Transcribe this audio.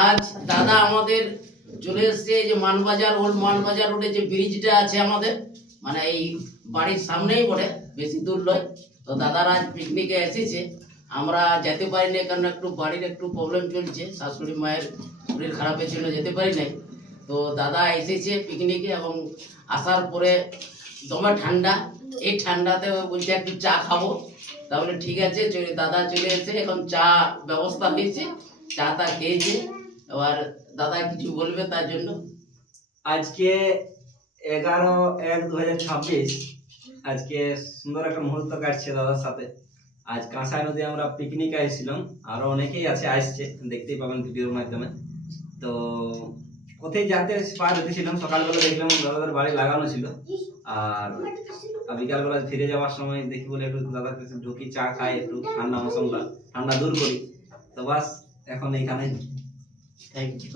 আজ দাদা আমাদের চলে এসছে এই যে মানবাজার ওল্ড মানবাজার রোডে যে ব্রিজটা আছে আমাদের, মানে এই বাড়ির সামনেই পড়ে, বেশি দূর নয়। তো দাদারা আজ পিকনিকে এসেছে, আমরা যেতে পারি না কারণ একটু বাড়ির একটু প্রবলেম চলছে, শাশুড়ি মায়ের শরীর খারাপের জন্য যেতে পারি নাই। তো দাদা এসেছে পিকনিকে এবং আসার পরে দমে ঠান্ডা, এই ঠান্ডাতে বলছে একটু চা খাবো। তাহলে ঠিক আছে, দাদা চলে এসে এখন চা ব্যবস্থা হয়েছে, চা তা খেয়েছে। এবার দাদা কিছু বলবে তার জন্য। আজকে 11/1/2026 আজকে সুন্দর একটা মুহূর্ত কাটছে দাদার সাথে। আজ কাঁসাই নদী আমরা পিকনিক আসছিলাম, আরো অনেকেই আসছে, দেখতেই পাবেন ভিডিওর মাধ্যমে। তো কোথায় যাতে পার হতেছিলাম, সকালবেলা দেখলাম দাদাদের বাড়ি লাগানো ছিল, আর বিকালবেলা ফিরে যাওয়ার সময় দেখি বলে একটু দাদার কাছে ঢুকি, চা খাই, একটু ঠান্ডা মৌসুমটা ঠান্ডা দূর করি। তো বাস এখন এইখানে। Thank you.